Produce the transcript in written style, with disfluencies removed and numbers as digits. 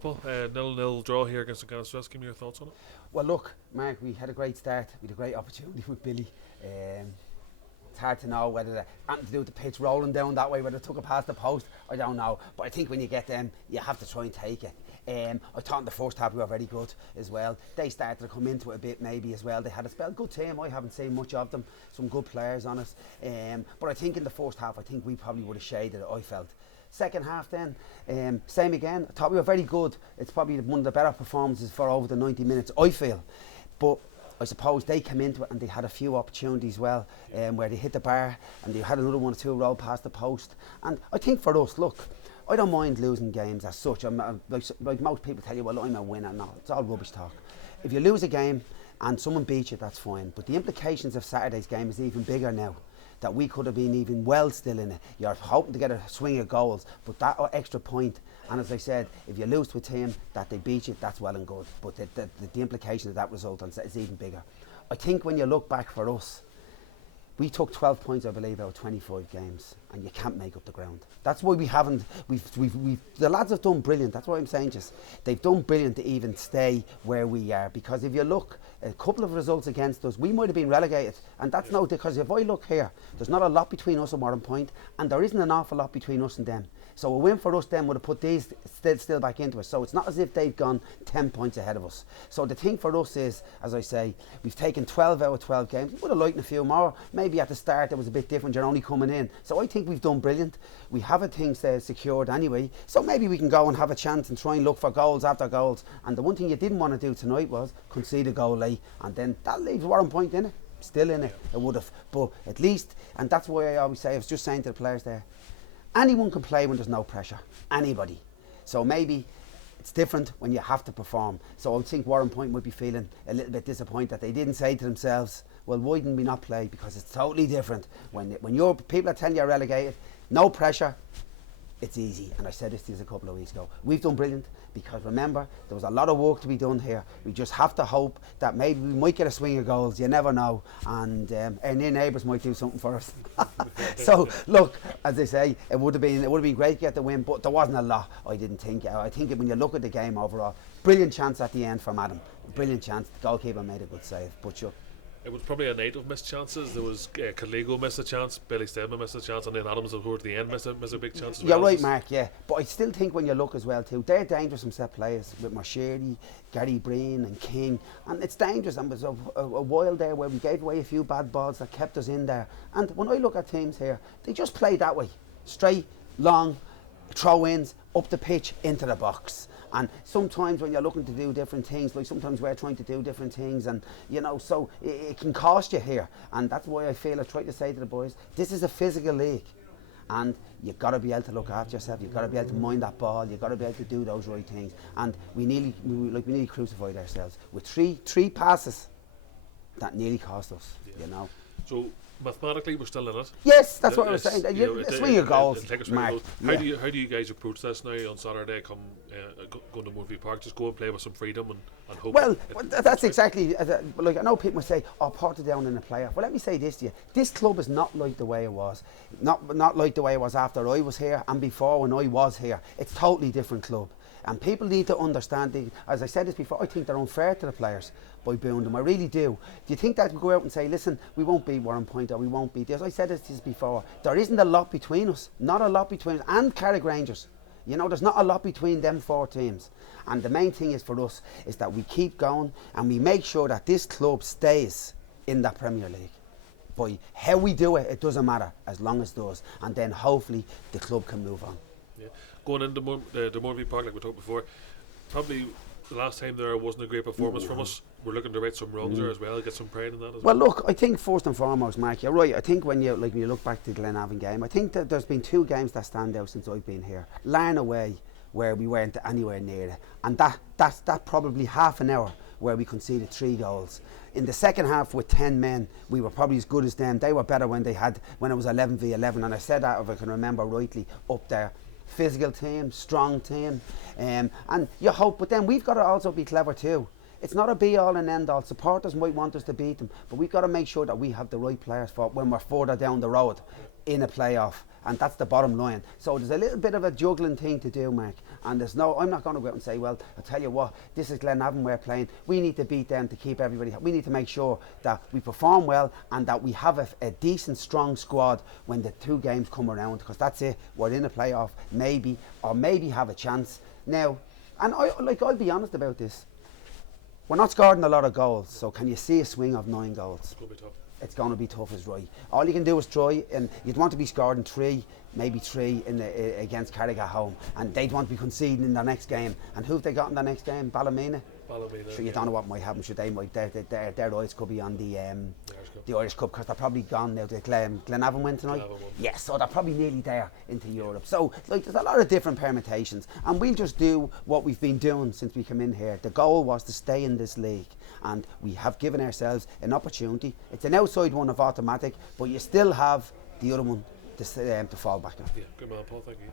tonight, Paul. 0-0 draw here against Dungannon. Just give me your thoughts on it. Well, look, Mark, we had a great start. We had a great opportunity with Billy. It's hard to know whether anything to do with the pitch rolling down that way, whether it took it past the post, I don't know. But I think when you get them, you have to try and take it. I thought in the first half we were very good as well. They started to come into it a bit maybe as well. They had a spell, good team. I haven't seen much of them. Some good players on us. But I think in the first half, I think we probably would have shaded it, I felt. Second half then, same again. I thought we were very good. It's probably one of the better performances for over the 90 minutes, I feel. But I suppose they came into it and they had a few opportunities where they hit the bar and they had another one or two roll past the post. And I think for us, look, I don't mind losing games as such. Like most people tell you, well, I'm a winner. No, it's all rubbish talk. If you lose a game and someone beats you, that's fine. But the implications of Saturday's game is even bigger now. That we could have been even well still in it. You're hoping to get a swing of goals, but that extra point, and as I said, if you lose to a team that they beat you, that's well and good. But the implication of that result is even bigger. I think when you look back for us, we took 12 points, I believe, out of 25 games, and you can't make up the ground. That's why we haven't. The lads have done brilliant. That's what I'm saying. Just they've done brilliant to even stay where we are. Because if you look, a couple of results against us, we might have been relegated, and that's no. Because if I look here, there's not a lot between us and Warren Point, and there isn't an awful lot between us and them. So a win for us then would have put these still back into us. So it's not as if they've gone 10 points ahead of us. So the thing for us is, as I say, we've taken 12 out of 12 games. We would have liked a few more. Maybe at the start it was a bit different. You're only coming in. So I think we've done brilliant. We have a thing secured anyway. So maybe we can go and have a chance and try and look for goals after goals. And the one thing you didn't want to do tonight was concede a goal late. And then that leaves Warren Point in it. Still in it. It would have. But at least, and that's why I always say, I was just saying to the players there, anyone can play when there's no pressure. Anybody. So maybe it's different when you have to perform. So I think Warren Point might be feeling a little bit disappointed that they didn't say to themselves, well, why didn't we not play? Because it's totally different. When your people are telling you you're relegated, no pressure, it's easy. And I said this to you a couple of weeks ago. We've done brilliant because remember, there was a lot of work to be done here. We just have to hope that maybe we might get a swing of goals. You never know. And our near neighbours might do something for us. So look, as I say, it would have been great to get the win, but there wasn't a lot. I didn't think. I think when you look at the game overall, brilliant chance at the end from Adam. Brilliant chance. The goalkeeper made a good save. But sure. It was probably a night of missed chances. There was Caligo missed a chance, Billy Stedman missed a chance, and then Adams towards the end missed a big chance as well. You're right, Mark, yeah. But I still think when you look as well too, they're dangerous from set players with Marsheri, Gary Breen and King, and it's dangerous. And there's a while there where we gave away a few bad balls that kept us in there. And when I look at teams here, they just play that way, straight, long, throw-ins, up the pitch, into the box. And sometimes when you're looking to do different things, like sometimes we're trying to do different things, and you know, so it can cost you here. And that's why I feel I try to say to the boys, this is a physical league, and you've got to be able to look after yourself. You've got to be able to mind that ball. You've got to be able to do those right things. And we nearly crucified ourselves with three passes that nearly cost us. Yeah. You know. So mathematically, we're still in it. Yes, that's what I was saying. A swing of goals, Mark. How do you guys approach this now on Saturday? Come going to Murphy Park, just go and play with some freedom and hope. Well, that's exactly like I know people say, "Oh, put it down in a playoff." Well, let me say this to you: this club is not like the way it was. Not like the way it was after I was here and before when I was here. It's a totally different club. And people need to understand, as I said this before, I think they're unfair to the players by booing them. I really do. Do you think that we go out and say, listen, we won't beat Warren Point or we won't beat this? I said this before. There isn't a lot between us. Not a lot between us and Carrick Rangers. You know, there's not a lot between them four teams. And the main thing is for us is that we keep going and we make sure that this club stays in that Premier League. By how we do it, it doesn't matter as long as it does. And then hopefully the club can move on. Yeah. Going into the Murphy Park, like we talked before, probably the last time there wasn't a great performance from us. We're looking to right some wrongs there as well, get some pride in that as well. Well, look, I think first and foremost, Mark, you're right. I think when you look back to the Glenavon game, I think that there's been two games that stand out since I've been here. Larne away, where we weren't anywhere near it, and that's probably half an hour where we conceded 3 goals. In the second half with 10 men, we were probably as good as them. They were better when it was 11v11, and I said that, if I can remember rightly, up there. Physical team, strong team, and you hope, but then we've got to also be clever too. It's not a be-all and end-all. Supporters might want us to beat them, but we've got to make sure that we have the right players for when we're further down the road. in a playoff, and that's the bottom line. So there's a little bit of a juggling thing to do, Mark, and I'm not going to go out and say, well, I'll tell you what, this is Glenavon we're playing, we need to beat them to keep everybody, we need to make sure that we perform well and that we have a decent strong squad when the 2 games come around, because that's it, we're in a playoff, maybe have a chance. Now, and I'll be honest about this, we're not scoring a lot of goals, so can you see a swing of 9 goals? It's going to be tough. It's going to be tough as right. All you can do is try, and you'd want to be scoring 3, maybe 3 against Carrick at home, and they'd want to be conceding in their next game. And who have they got in their next game? Ballymena? Sure, you don't know what might happen. Sure, they might. Their eyes could be on the Irish Cup, because they're probably gone now. Glenavon went tonight. Yes, so they're probably nearly there into Europe. So there's a lot of different permutations, and we'll just do what we've been doing since we came in here. The goal was to stay in this league, and we have given ourselves an opportunity. It's an outside one of automatic, but you still have the other one to fall back on. Yeah, good man, Paul. Thank you.